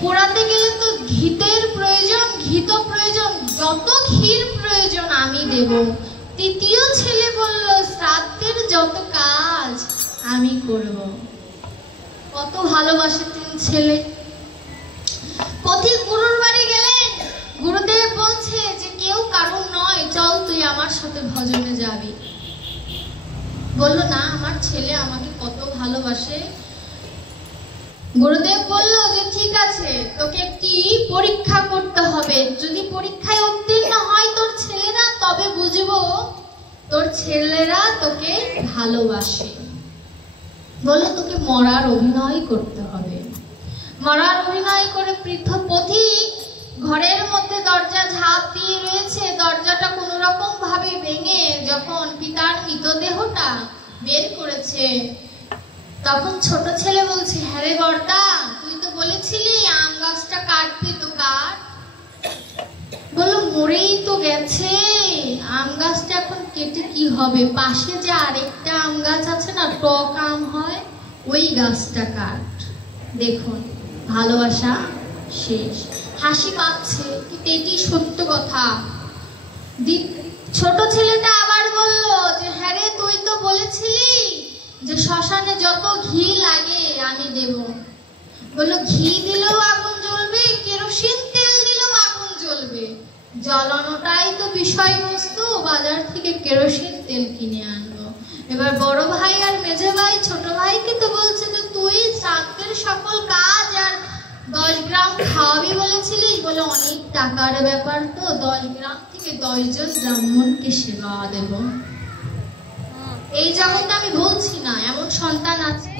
পোড়াতে গেলে তো ঘিতের প্রয়োজন, ঘি তো প্রয়োজন, যত ক্ষীর প্রয়োজন আমি দেব। তৃতীয় ছেলে বলল শ্রাদ্ধের যত কাজ আমি করব। কত ভালোবাসে তিন ছেলে। পথিক গুরুর বাড়ি গেলেন, গুরুদেব বলছে যে কেউ কারণ নয়, চল তুই আমার সাথে ভজনে যাবি। বললো না, আমার ছেলে আমাকে কত ভালোবাসে। গুরুদেব বলল যে ঠিক আছে, তোকে একটি পরীক্ষা করতে হবে, যদি পরীক্ষায় উত্তীর্ণ হয় তোর ছেলেরা, তবে বুঝবো তোর ছেলেরা তোকে ভালোবাসে। বললো তোকে মরার অভিনয় করতে হবে। মরার অভিনয় করে পথিক ঘরের মধ্যে দরজা ঝাঁপ দিয়ে রয়েছে, দরজাটা কোনো রকম ভাবে ভেঙে যখন পিতার মৃতদেহটা বের করেছে, তখন ছোট ছেলে বলছে, হ্যাঁ রে বর্দা, তুই তো বলেছিলি আম গাছটা কাটবি, তো কাট। বললো মরেই তো গেছে, আম গাছটা এখন কেটে কি হবে, পাশে যে আরেকটা আম গাছ আছে না, টক আম হয়, ওই গাছটা কাট। দেখুন ভালোবাসা শেষ। হাসি পাচ্ছে, কিন্তু এটি সত্য কথা। ছোট ছেলেটা আবার বলল যে হ্যাঁ রে, তুই তো বলেছিলি যে শ্মশানে যত ঘি লাগে আমি দেব। বললো ঘি দিলেও আগুন জ্বলবে, কেরোসিন তেল দিলেও আগুন জ্বলবে, জ্বালানোটাই তো বিষয়বস্তু, বাজার থেকে কেরোসিন তেল কিনে আনবো। এবার বড় ভাই আর মেজো ভাই ছোট ভাইকে তো বলছে যে তুই শ্রাদ্ধের সকল কাজ আর 10 গ্রাম খাওয়াবি বলেছিলিস। বলে অনেক টাকার ব্যাপার তো, 10 গ্রাম থেকে 10 জন ব্রাহ্মণকে সেবা দেব। এই জগতে আমি বলছি না, এমন সন্তান আছে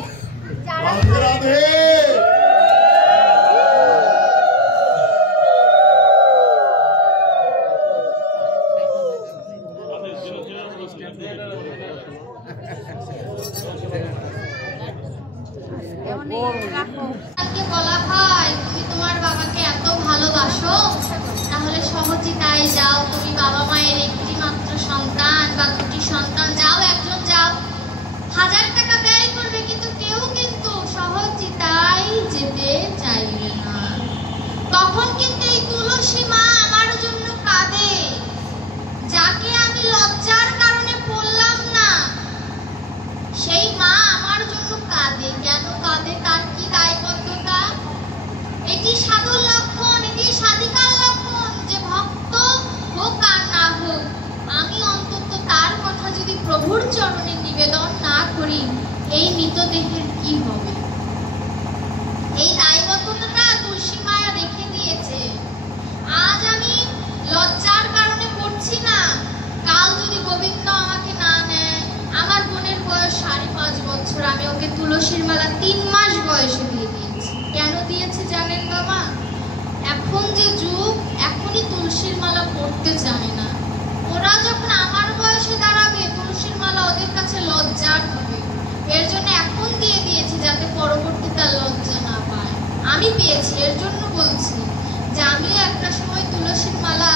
বলা হয় তুমি তোমার বাবাকে এত ভালোবাসো, তাহলে সহজে তাই যাও, তুমি বাবা মায়ের একটি মাত্র সন্তান বা দুটি সন্তান, যাও একজন যাও, 1000 টাকা ব্যয় করবে, কিন্তু কেউ কিন্তু সহজে তাই যেতে চাইবে না। তখন কিন্তু এই তুলসী মা আমার জন্য কাঁদে, যাকে আমি লজ্জার কারণে বললাম না, সেই মা আমার জন্য কাঁদে। কেন কাঁদে, তার কি দায়বদ্ধতা? এটি সাধুর লক্ষণ, এটি সাধিকার লক্ষণ, যে ভক্ত হোক আর না হোক, আমি অন্তত তার কথা যদি প্রভুর চরণে নিবেদন না করি, এই মৃতদেহের কি হবে? এই দায়বদ্ধতাটা তুলসী মায়া রেখে দিয়েছে। আজ আমি লজ্জার কারণে করছি না, কাল যদি গোবিন্দ আমাকে না নেয়, আমার বোনের বয়স 5.5 বছর, আমি ওকে তুলসীর মালা 3 মাস বয়সে দিয়ে দিয়েছি। কেন দিয়েছি জানেন বাবা? এখন যে যুগ, এখনই তুলসীর মালা পড়তে চায় না। ওরা যখন আমার বয়সে দাঁড়াবে, তুলসীর মালা ওদের কাছে লজ্জার হবে। এর জন্য এখন দিয়ে দিয়েছি, যাতে পরবর্তীতে লজ্জা না পায়। আমি পেয়েছি, এর জন্য বলছি যে আমিও একটা সময় তুলসীর মালা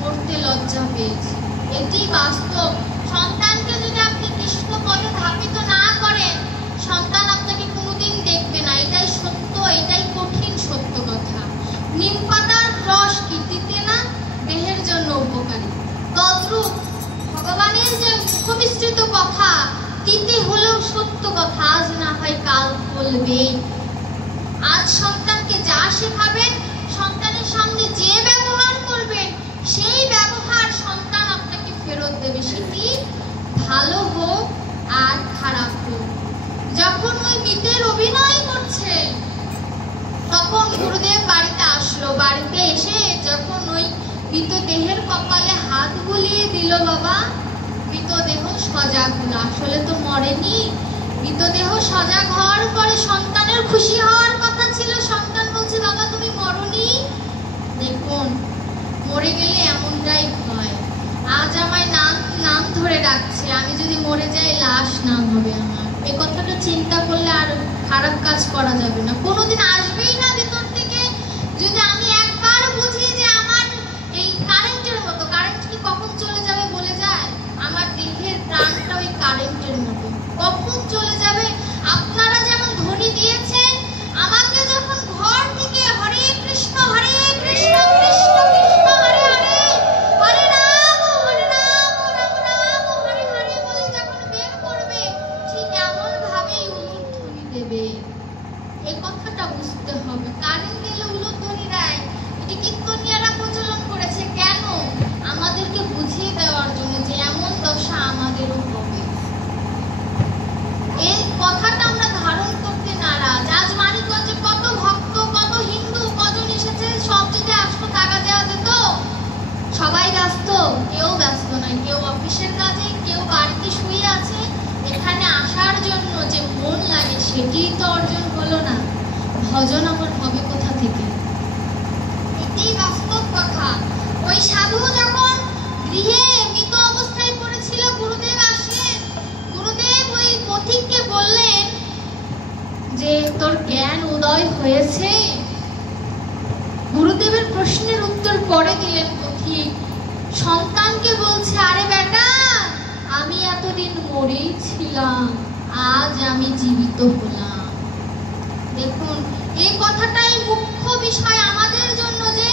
পড়তে লজ্জা পেয়েছি। এটি বাস্তব। সন্তানকে যদি আপনি কৃষ্ণ পদে ধাপিত না করেন, সন্তান আপনাকে কোনোদিন দেখবে না। এটাই সত্য, এটাই কঠিন সত্য কথা। নিম পাতার রস কি তিতে না? দেহের জন্য উপকারী। তদ্রূপ ভগবানের যে মুখবিস্তৃত কথা, তিতে হলেও সত্য কথা, আজ না হয় কাল বলবে। আজ সন্তানকে যা শেখাবেন, সন্তানের সামনে যে ব্যবহার করবেন, সেই ব্যবহার সন্তান আপনাকে ফেরত দেবে, সেটি ভালো হোক আর খারাপ হোক। যখন ওই মৃতের অভিনয় করছে, তখন গুরুদেব বাড়িতে আসলো। বাড়িতে এসে যখন ওই মৃতদেহের কপালে হাত বুলিয়ে দিল, বাবা মৃতদেহ সজাগ হলো। আসলে তো মরেনি। মৃতদেহ সজাগ হওয়ার পরে সন্তানের খুশি হওয়ার কথা ছিল। সন্তান বলছে, বাবা তুমি মরনি। দেখুন, মরে গেলে এমনটাই হয়। আজ আমায় নাম ধরে ডাকছে, আমি যদি মরে যাই লাশ নাম হবে আমার। এই কথাটা চিন্তা করলে আর খারাপ কাজ করা যাবে না। কোনোদিন আসবেই না ভেতর থেকে। যদি আমি একবার বুঝি যে আমার এই কারেন্টের মতো, কারেন্ট কি কখন চলে যাবে বলে যায়? আমার দেহের প্রাণটা ওই কারেন্টের মতো, কখন চলে যাবে। আপনারা যেমন ধ্বনি দিয়েছেন, আমার বুঝতে হবে। কারেন্ট গেলে উলুধ্বনি দেয়, এটি কীর্তনিয়ারা প্রচলন করেছে কেন? আমাদেরকে বুঝিয়ে দেওয়ার জন্য যে এমন দশা আমাদেরও হবে। এই কথাটা আমরা ধারণ করতে নারাজ। আজ মানিকগঞ্জে কত ভক্ত, কত হিন্দু, কজন এসেছে, সব যদি আসতো টাকা দেওয়া যেত। সবাই ব্যস্ত, কেউ ব্যস্ত নয়, কেউ অফিসের কাজে, কেউ বাড়িতে শুয়ে আছে। এখানে আসার জন্য যে মন লাগে সেটিই তো অর্জন হলো না। ভজন আমার হবে কোথা থেকে? এটাই বাস্তব কথা। ওই সাধু যখন গৃহে মৃত অবস্থায় পড়েছিল, গুরুদেব আসলেন। গুরুদেব ওই পথিককে বললেন যে তোর জ্ঞান উদয় হয়েছে? গুরুদেবের প্রশ্নের উত্তর পরে দিলেন পথিক। সন্তানকে বলছে, আরে বেটা, আমি এতদিন মরেই ছিলাম, আজ আমি জীবিত হলাম। দেখুন, এই কথাটাই মুখ্য বিষয় আমাদের জন্য, যে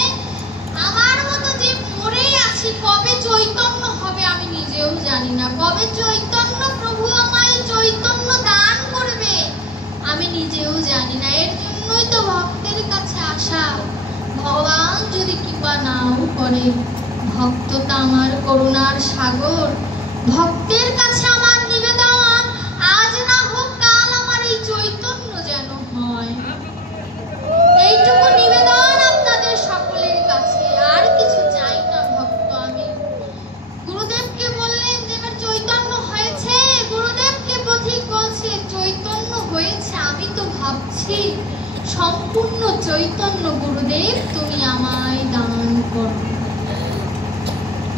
আমার মতো যে মরেই আছি, কবে চৈতন্য হবে আমি নিজেও জানি না। কবে চৈতন্য প্রভু আমায় চৈতন্য দান করবে আমি নিজেও জানি না। এর জন্যই তো ভক্তের কাছে আসা। ভগবান যদি কৃপা নাও করে, ভক্ত তো আমার করুণার সাগর। ভক্তের কাছে আমার নিবেদন, আজ না হোক কাল আমার এই চৈতন্য যেন হয়। এইটুকু নিবেদন আপনাদের সকলের কাছে, আর কিছু চাই না ভক্ত আমি। গুরুদেবকে বললেন যে এবার চৈতন্য হয়েছে। গুরুদেবকে পথিক বলছে, চৈতন্য হয়েছে, আমি তো ভাবছি সম্পূর্ণ চৈতন্য গুরুদেব তুমি আমায় দান করো।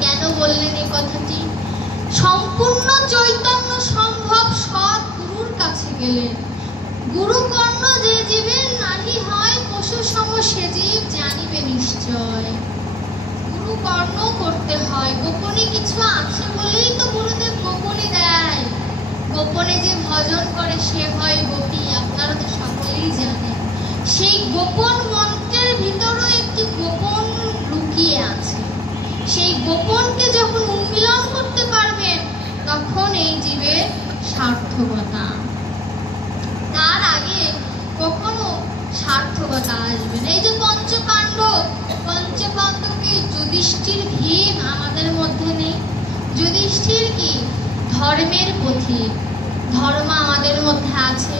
কেন বললেন এই কথাটি? সম্পূর্ণ চৈতন্য সম্ভব সৎ গুরুর কাছে গেলে। গুরু কর্ণ যে জীবের নাহি হয়, পশু সম সে জীব জানিবে নিশ্চয়। গুরু কর্ণ করতে হয়। গোপনে কিছু আছে বলেই তো গুরুদেব গোপনে দেয়। গোপনে যে ভজন করে সে হয় গোপী, আপনারা তো সকলেই জানেন। সেই গোপন মন্ত্রের ভিতরেও একটি গোপন লুকিয়ে আছে। সেই গোপনকে যখন উন্মিলন করতে পারবেন, তখন এই জীবের সার্থকতা। তার আগে কখনো সার্থকতা আসবে না। এই যে পঞ্চপাণ্ডবকে যুধিষ্ঠির, ভীম আমাদের মধ্যে নেই। যুধিষ্ঠির কি? ধর্মের পথিক। ধর্ম আমাদের মধ্যে আছে।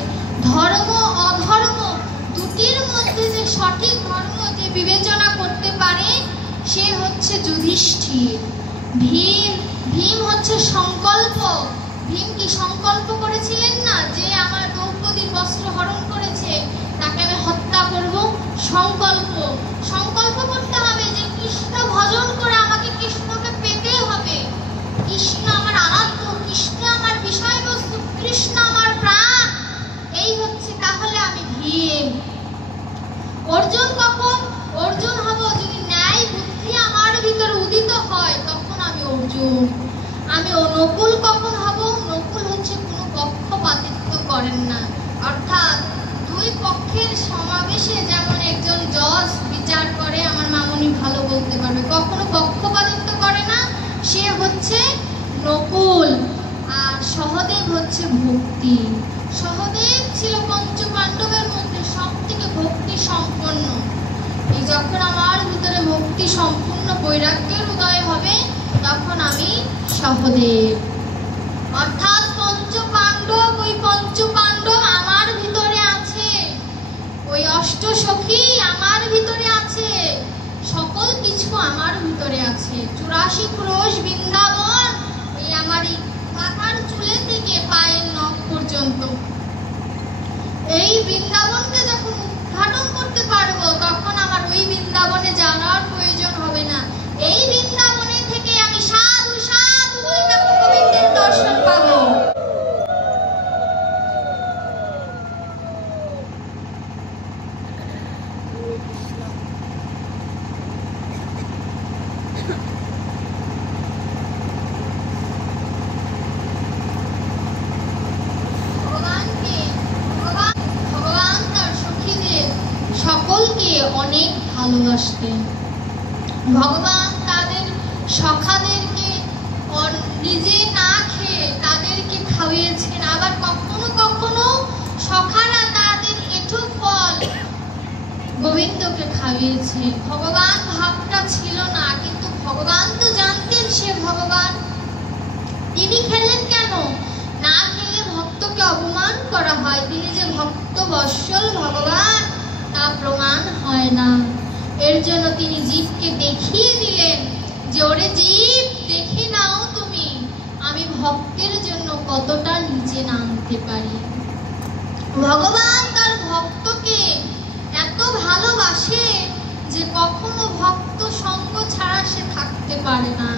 ধর্ম অধর্ম দুটির মধ্যে যে সঠিক ধর্ম যে বিবেচনা করতে পারে, সে হচ্ছে যুধিষ্ঠির। ভীম হচ্ছে সংকল্প। ভীম কি সংকল্প করেছিলেন না যে আমার দ্রৌপদীর বস্ত্র হরণ করেছে, তাকে আমি হত্যা করব? সংকল্প করতে হবে যে কৃষ্ণ ভজন করে আমাকে কৃষ্ণকে পেতে হবে। কৃষ্ণ আমার আরাধ্য, কৃষ্ণ আমার বিষয়বস্তু, কৃষ্ণ আমার প্রাণ। এই হচ্ছে, তাহলে আমি ভীম। অর্জুন কখন? অর্জুন হব যদি ন্যায় বুদ্ধি আমার ভিতরে উদিত হয়, তখন আমি অর্জুন। আমি নকুল কখন হব? নকুল হচ্ছে কোনো পক্ষপাতিত্ব করেন না। অর্থাৎ দুই পক্ষের সমাবেশে যেমন একজন জজ বিচার করে, আমার মামনি ভালো বলতে পারবে, কখনো পক্ষপাতিত্ব করে না, সে হচ্ছে নকুল। আর সহদেব হচ্ছে ভক্তি। সহদেব ছিল পঞ্চপাণ্ডবের মধ্যে সব থেকে ভক্তি সম্পন্ন। এই যখন আমার ভিতরে ভক্তি সম্পূর্ণ বৈরাগ্যের উদয় হবে, তখন আমি সহদেব। অর্থাৎ পঞ্চপাণ্ডব, ওই পঞ্চপাণ্ডব আমার ভিতরে আছে। ওই অষ্টসখী আমার ভিতরে আছে। সকল কিছু আমার ভিতরে আছে। 84 ক্রোশ বৃন্দাবন, এই আমার এই মাথার চুলে থেকে পায়ের নখ পর্যন্ত। এই বৃন্দাবনকে যখন উদ্ঘাটন করতে পারবো, তখন আমার ওই বৃন্দাবনে যাওয়ার প্রয়োজন হবে না। এই বৃন্দাবনে থেকে আমি সাধু সাধু বলে গোবিন্দের দর্শন পাবো। অনেক ভালোবাসতেন। ভগবান তাদের সখাদেরকে নিজে না খেয়ে তাদেরকে খাওয়িয়েছেন। আবার কখনো কখনো সখারা তাদের এঁঠো ফল গোবিন্দকে খাইয়েছে। ভগবান ভাবটা ছিল না, কিন্তু ভগবান তো জানতেন সে ভগবান। তিনি খেলেন কেন? না খেলে ভক্তকে অপমান করা হয়। তিনি যে ভক্ত বৎসল ভগবান তা প্রমাণ হয় না। এর জন্য তিনি জীবকে দেখিয়ে দিলেন যে ওরে জীব, দেখে নাও তুমি আমি ভক্তের জন্য কতটা নিচে নামতে পারি। ভগবান তার ভক্তকে এত ভালোবাসে যে কখনো ভক্ত সঙ্গ ছাড়া সে থাকতে পারে না।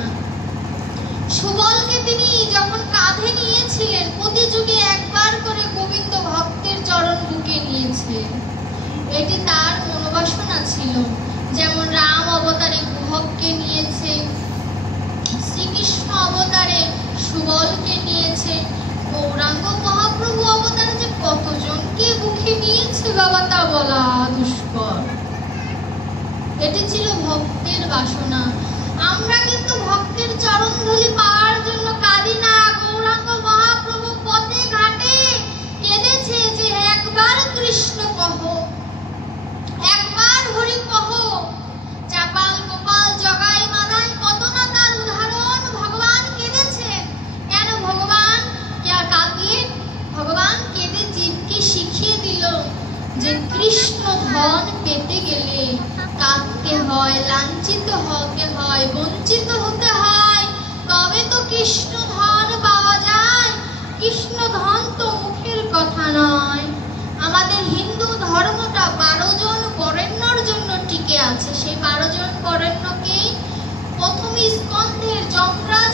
সুবলকে তিনি যখন কাঁধে নিয়েছিলেন, প্রতি যুগে একবার করে গোবিন্দ ভক্তের চরণ বুকে নিয়েছে। এটি তার মনোবাসনা ছিল। যেমন রাম অবতারে গুহককে নিয়েছে, শ্রীকৃষ্ণ অবতারে সুবলকে নিয়েছে, গৌরাঙ্গ মহাপ্রভু অবতারে যে কতজনকে বুকে নিয়েছে বাবা তা বলা দুষ্কর। এটি ছিল ভক্তের বাসনা। আমরা কিন্তু ভক্তের চরণধূলি পাওয়ার জন্য কাঁদি না। গৌরাঙ্গ মহাপ্রভু পথে ঘাটে কেঁদেছে যে একবার কৃষ্ণ কহ, একবার হরি কহ। চাপাল গোপাল জগাই মাদাই কত না তার উদাহরণ। ভগবান কেঁদেছেন কেন? ভগবান কাঁদলেন? ভগবান কেঁদে জীবকে শিখিয়ে দিল যে কৃষ্ণ ধন পেতে গেলে কাঁদতে হয়, লাঞ্ছিত হতে হয়, বঞ্চিত হতে হয়, তবে তো কৃষ্ণ ধন পাওয়া যায়। কৃষ্ণ ধন তো মুখের কথা নয়। আমাদের হিন্দু ধর্মটা 12 জন বরেণ্যর জন্য টিকে আছে। সেই 12 জন বরেণ্যকেই প্রথম স্কন্ধের যমরাজ